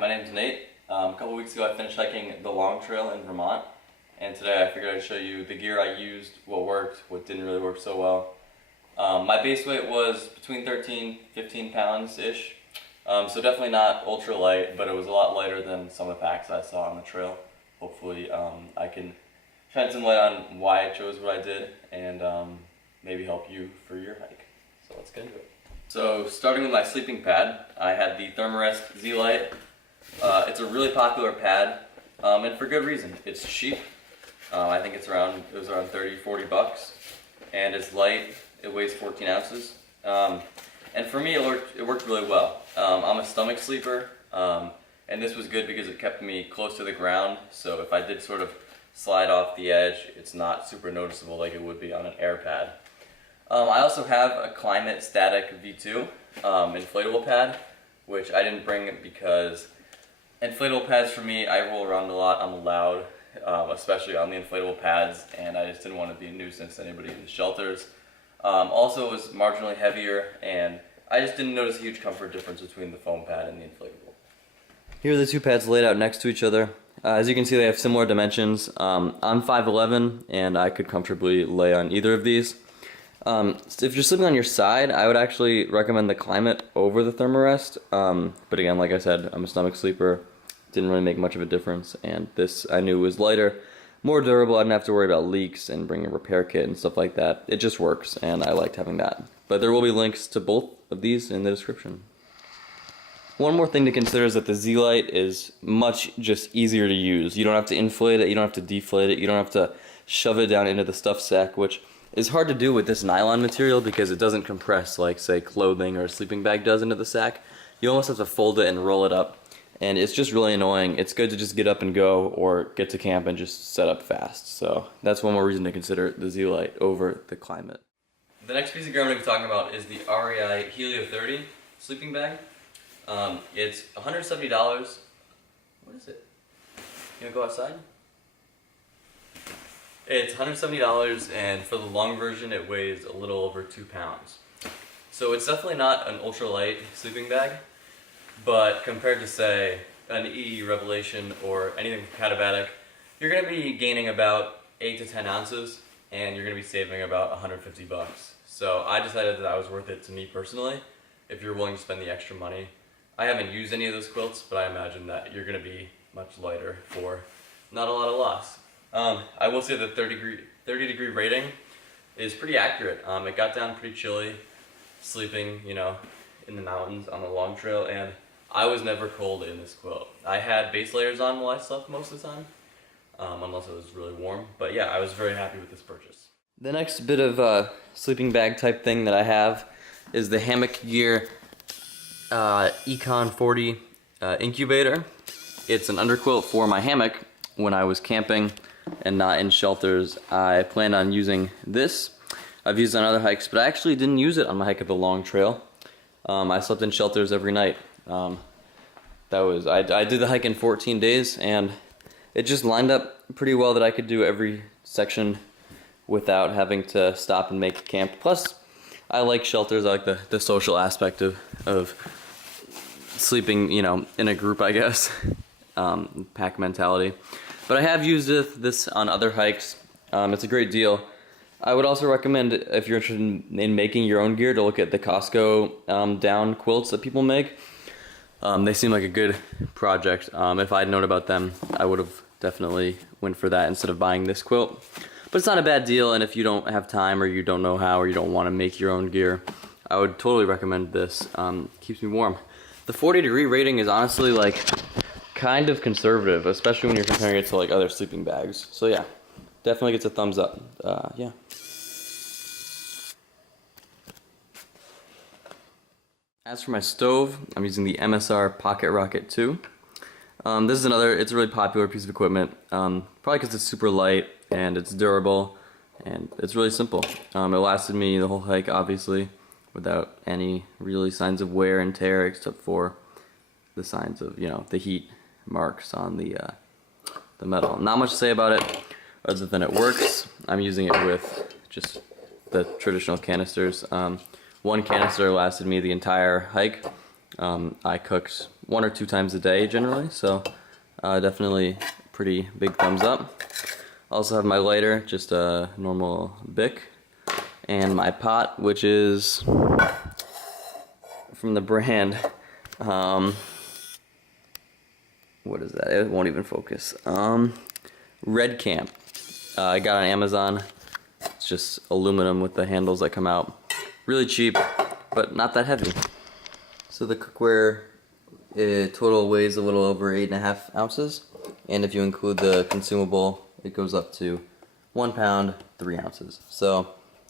my name's Nate. A couple weeks ago I finished hiking the Long Trail in Vermont, and today I figured I'd show you the gear I used, what worked, what didn't really work so well. My base weight was between 13-15 pounds-ish, so definitely not ultra light, but it was a lot lighter than some of the packs I saw on the trail. Hopefully I can shed some light on why I chose what I did and maybe help you for your hike. So let's get into it. So starting with my sleeping pad, I had the Thermarest Z-Lite. It's a really popular pad, and for good reason. It's cheap. I think it was around 30-40 bucks, and it's light. It weighs 14 ounces, and for me it worked really well. I'm a stomach sleeper, and this was good because it kept me close to the ground. So if I did sort of slide off the edge, it's not super noticeable like it would be on an air pad. I also have a Climate Static V2 inflatable pad, which I didn't bring because inflatable pads for me, I roll around a lot, I'm loud, especially on the inflatable pads, and I just didn't want to be a nuisance to anybody in the shelters. Also it was marginally heavier, and I just didn't notice a huge comfort difference between the foam pad and the inflatable. Here are the two pads laid out next to each other. As you can see, they have similar dimensions. I'm 5'11", and I could comfortably lay on either of these. So if you're sleeping on your side, I would actually recommend the Climate over the Thermarest. But again, like I said, I'm a stomach sleeper. Didn't really make much of a difference, and this I knew was lighter, more durable. I didn't have to worry about leaks and bringing a repair kit and stuff like that. It just works, and I liked having that. But there will be links to both of these in the description. One more thing to consider is that the Z-Lite is much just easier to use. You don't have to inflate it, you don't have to deflate it, you don't have to shove it down into the stuff sack, which is hard to do with this nylon material because it doesn't compress like, say, clothing or a sleeping bag does into the sack. You almost have to fold it and roll it up, and it's just really annoying. It's good to just get up and go or get to camp and just set up fast. So that's one more reason to consider the Z-Lite over the Climate. The next piece of gear I'm going to be talking about is the REI Helio 30 sleeping bag. It's $170. What is it? You want to go outside? It's $170, and for the long version it weighs a little over 2 pounds. So it's definitely not an ultralight sleeping bag, but compared to, say, an EE Revelation or anything from Katabatic, you're going to be gaining about 8 to 10 ounces, and you're going to be saving about 150 bucks. So I decided that was worth it to me personally, if you're willing to spend the extra money. I haven't used any of those quilts, but I imagine that you're going to be much lighter for not a lot of loss. I will say the 30 degree rating is pretty accurate. It got down pretty chilly, sleeping, in the mountains on the Long Trail, and I was never cold in this quilt. I had base layers on while I slept most of the time, unless it was really warm. But yeah, I was very happy with this purchase. The next bit of sleeping bag type thing that I have is the Hammock Gear Econ 40 incubator. It's an underquilt for my hammock. When I was camping and not in shelters, I planned on using this. I've used it on other hikes, but I actually didn't use it on my hike of the Long Trail. I slept in shelters every night. I did the hike in 14 days, and it just lined up pretty well that I could do every section without having to stop and make camp. Plus, I like shelters. I like the social aspect of sleeping, in a group, I guess. Pack mentality. But I have used this on other hikes. It's a great deal. I would also recommend, if you're interested in making your own gear, to look at the Costco down quilts that people make. They seem like a good project. If I'd known about them, I would have definitely went for that instead of buying this quilt. But it's not a bad deal, and if you don't have time or you don't know how or you don't want to make your own gear, I would totally recommend this. Keeps me warm. The 40 degree rating is honestly kind of conservative, especially when you're comparing it to other sleeping bags. So yeah, definitely gets a thumbs up. Yeah. As for my stove, I'm using the MSR Pocket Rocket 2. This is it's a really popular piece of equipment, probably because it's super light and it's durable and it's really simple. It lasted me the whole hike, obviously, without any really signs of wear and tear, except for the signs of, the heat marks on the metal. Not much to say about it other than it works. I'm using it with just the traditional canisters. One canister lasted me the entire hike, I cooked 1 or 2 times a day generally, so definitely pretty big thumbs up. I also have my lighter, just a normal Bic, and my pot, which is from the brand, what is that? It won't even focus. Red Camp. I got on Amazon. It's just aluminum with the handles that come out. Really cheap, but not that heavy. So the cookware total weighs a little over 8.5 ounces, and if you include the consumable, it goes up to 1 pound, 3 ounces. So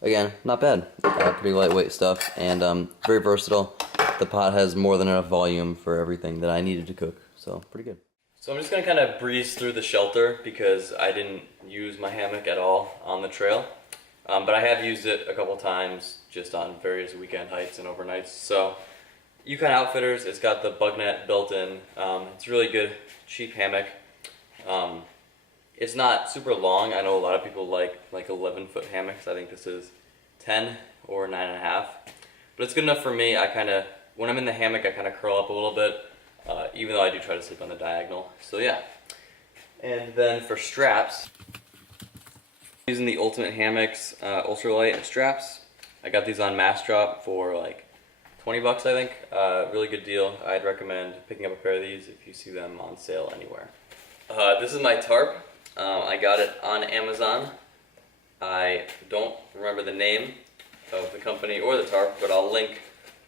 again, not bad. Pretty lightweight stuff, and very versatile. The pot has more than enough volume for everything that I needed to cook, so pretty good. So I'm just gonna kind of breeze through the shelter because I didn't use my hammock at all on the trail. But I have used it a couple times just on various weekend hikes and overnights. So Yukon Outfitters, it's got the bug net built in. It's really good, cheap hammock. It's not super long. I know a lot of people like 11-foot hammocks. I think this is 10 or 9.5. But it's good enough for me. When I'm in the hammock, I kind of curl up a little bit, even though I do try to sleep on the diagonal. So yeah. And then for straps, using the Ultimate Hammocks ultralight straps. I got these on Mass Drop for like 20 bucks, I think. Really good deal. I'd recommend picking up a pair of these if you see them on sale anywhere. This is my tarp. I got it on Amazon. I don't remember the name of the company or the tarp, but I'll link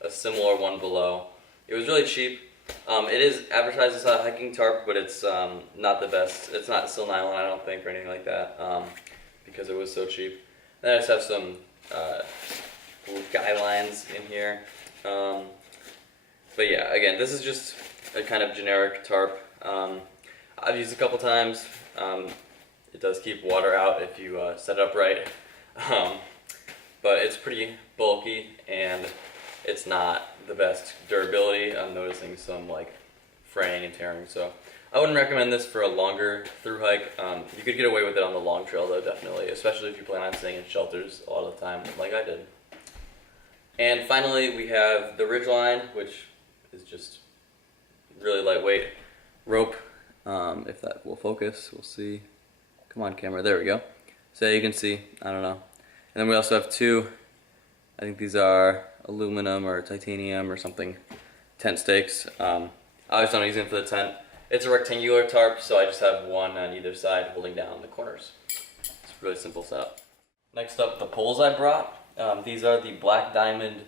a similar one below. It was really cheap. It is advertised as a hiking tarp, but it's not the best. It's not steel nylon, I don't think, or anything like that, because it was so cheap. Then I just have some guidelines in here. But yeah, again, this is just a kind of generic tarp. I've used it a couple times. It does keep water out if you set it up right. But it's pretty bulky and it's not the best durability. I'm noticing some like fraying and tearing, so I wouldn't recommend this for a longer through hike. You could get away with it on the long trail though, definitely, especially if you plan on staying in shelters a lot of the time like I did. And finally we have the Ridgeline, which is just really lightweight rope. If that will focus, we'll see. Come on camera, there we go. So you can see, I don't know. And then we also have 2, I think these are aluminum or titanium or something, tent stakes. Obviously I'm using it for the tent. It's a rectangular tarp, so I just have one on either side holding down the corners. It's a really simple setup. Next up, the poles I brought. These are the Black Diamond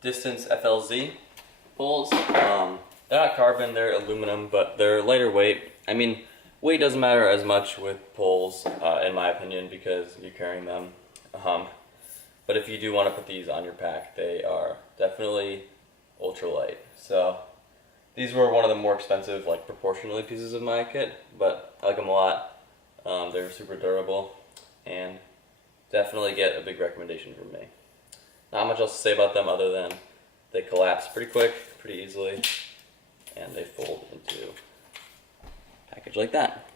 Distance FLZ poles. They're not carbon, they're aluminum, but they're lighter weight. I mean, weight doesn't matter as much with poles, in my opinion, because you're carrying them. But if you do want to put these on your pack, they are definitely ultralight. So these were one of the more expensive, like proportionally, pieces of my kit, but I like them a lot. They're super durable and definitely get a big recommendation from me. Not much else to say about them other than they collapse pretty quick, pretty easily, and they fold into a package like that.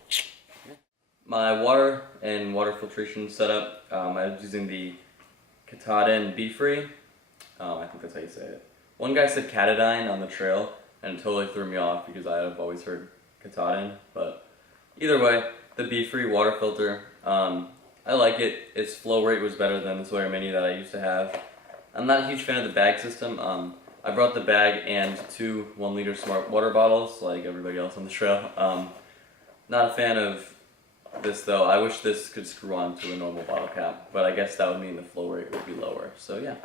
My water and water filtration setup, I was using the Katahdin Be Free. I think that's how you say it. One guy said Katadyn on the trail, and it totally threw me off because I have always heard Katahdin. But either way, the Be Free water filter, I like it. Its flow rate was better than the Sawyer Mini that I used to have. I'm not a huge fan of the bag system. I brought the bag and 2 1-liter smart water bottles like everybody else on the trail. Not a fan of this though. I wish this could screw on to a normal bottle cap, but I guess that would mean the flow rate would be lower. So yeah,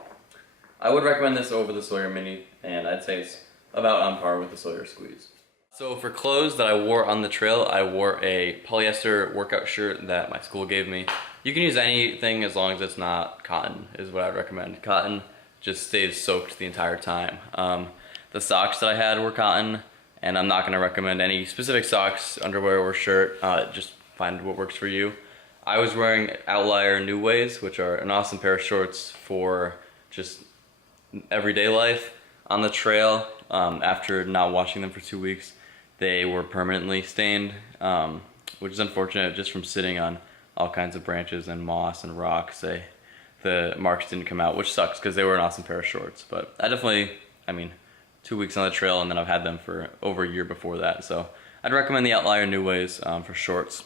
I would recommend this over the Sawyer Mini, and I'd say it's about on par with the Sawyer Squeeze. So for clothes that I wore on the trail, I wore a polyester workout shirt that my school gave me. You can use anything as long as it's not cotton, is what I'd recommend. Cotton just stays soaked the entire time. The socks that I had were cotton, and I'm not going to recommend any specific socks, underwear, or shirt. Just find what works for you. I was wearing Outlier New Ways, which are an awesome pair of shorts for just everyday life. On the trail, after not washing them for 2 weeks, they were permanently stained, which is unfortunate just from sitting on all kinds of branches and moss and rocks. The marks didn't come out, which sucks because they were an awesome pair of shorts. But I definitely, 2 weeks on the trail, and then I've had them for over a year before that. So I'd recommend the Outlier New Ways for shorts.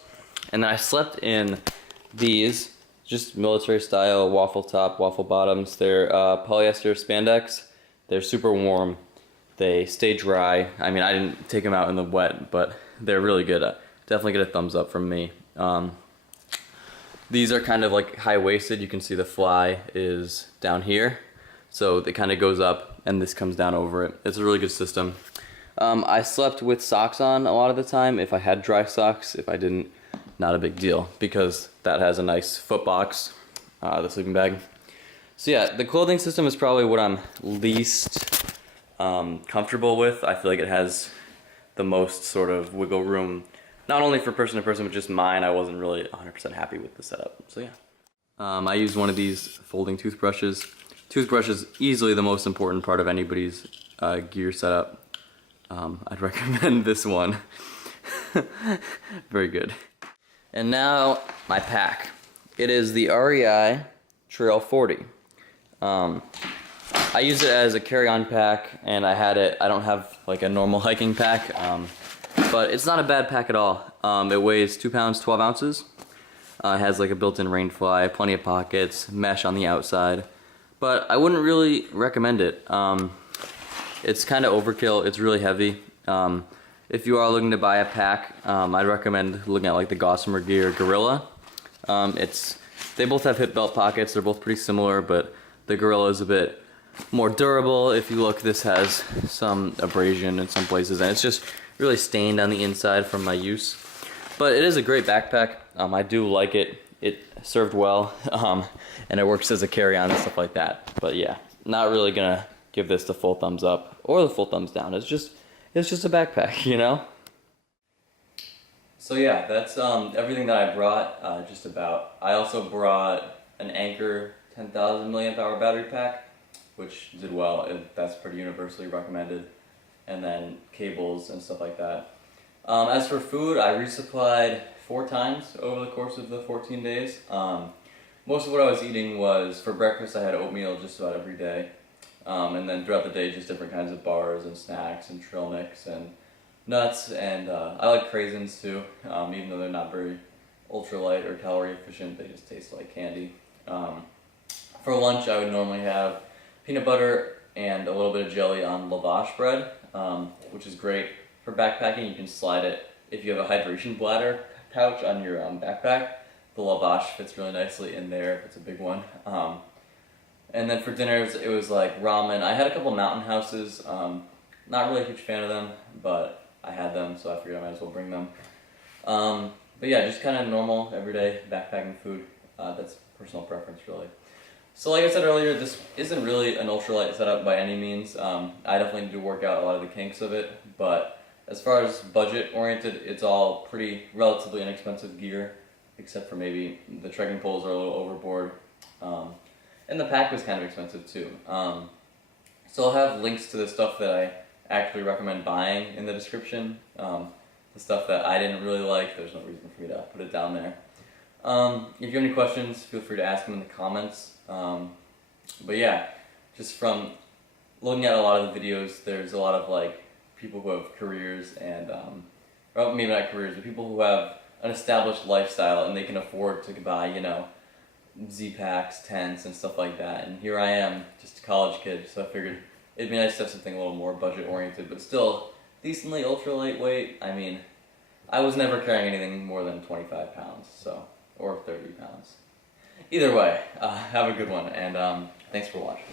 And then I slept in these, just military style waffle top, waffle bottoms. They're polyester spandex. They're super warm. They stay dry. I mean, I didn't take them out in the wet, but they're really good. Definitely get a thumbs up from me. These are kind of like high-waisted. You can see the fly is down here. So it kind of goes up and this comes down over it. It's a really good system. I slept with socks on a lot of the time. If I had dry socks, if I didn't, not a big deal, because that has a nice foot box, the sleeping bag. So yeah, the clothing system is probably what I'm least comfortable with. I feel like it has the most sort of wiggle room, not only for person to person, but just mine. I wasn't really 100% happy with the setup. So yeah. I use one of these folding toothbrushes. Toothbrush is easily the most important part of anybody's gear setup. I'd recommend this one. Very good. And now my pack. It is the REI Trail 40. I use it as a carry-on pack, and I don't have like a normal hiking pack, but it's not a bad pack at all. It weighs 2 pounds, 12 ounces. It has like a built-in rain fly, plenty of pockets, mesh on the outside, but I wouldn't really recommend it. It's kind of overkill. It's really heavy. If you are looking to buy a pack, I'd recommend looking at like the Gossamer Gear Gorilla. They both have hip belt pockets. They're both pretty similar, but the Gorilla is a bit more durable. If you look, this has some abrasion in some places, and it's just really stained on the inside from my use. But it is a great backpack. I do like it. It served well, and it works as a carry-on and stuff like that. But yeah, not really gonna give this the full thumbs up or the full thumbs down. It's just a backpack, you know? So yeah, that's everything that I brought, just about. I also brought an Anchor 10,000 milliamp hour battery pack, which did well. That's pretty universally recommended. And then cables and stuff like that. As for food, I resupplied 4 times over the course of the 14 days. Most of what I was eating was, for breakfast I had oatmeal just about every day. And then throughout the day, just different kinds of bars and snacks and trail mix and nuts, and I like craisins too, even though they're not very ultralight or calorie efficient, they just taste like candy. For lunch, I would normally have peanut butter and a little bit of jelly on lavash bread, which is great for backpacking. You can slide it, if you have a hydration bladder pouch on your backpack, the lavash fits really nicely in there if it's a big one. And then for dinners, it was like ramen. I had a couple mountain houses. Not really a huge fan of them, but I had them, so I figured I might as well bring them. But yeah, just kind of normal, everyday backpacking food. That's personal preference, really. So like I said earlier, this isn't really an ultralight setup by any means. I definitely do work out a lot of the kinks of it, but as far as budget-oriented, it's all pretty relatively inexpensive gear, except for maybe the trekking poles are a little overboard. And the pack was kind of expensive too. So I'll have links to the stuff that I actually recommend buying in the description. The stuff that I didn't really like, there's no reason for me to put it down there. If you have any questions, feel free to ask them in the comments. But yeah, just from looking at a lot of the videos, there's a lot of like people who have careers and, or maybe not careers, but people who have an established lifestyle and they can afford to buy, you know, Z-packs, tents, and stuff like that. And here I am, just a college kid, so I figured it'd be nice to have something a little more budget-oriented, but still decently ultra-lightweight. I mean, I was never carrying anything more than 25 pounds, so, or 30 pounds. Either way, have a good one, and thanks for watching.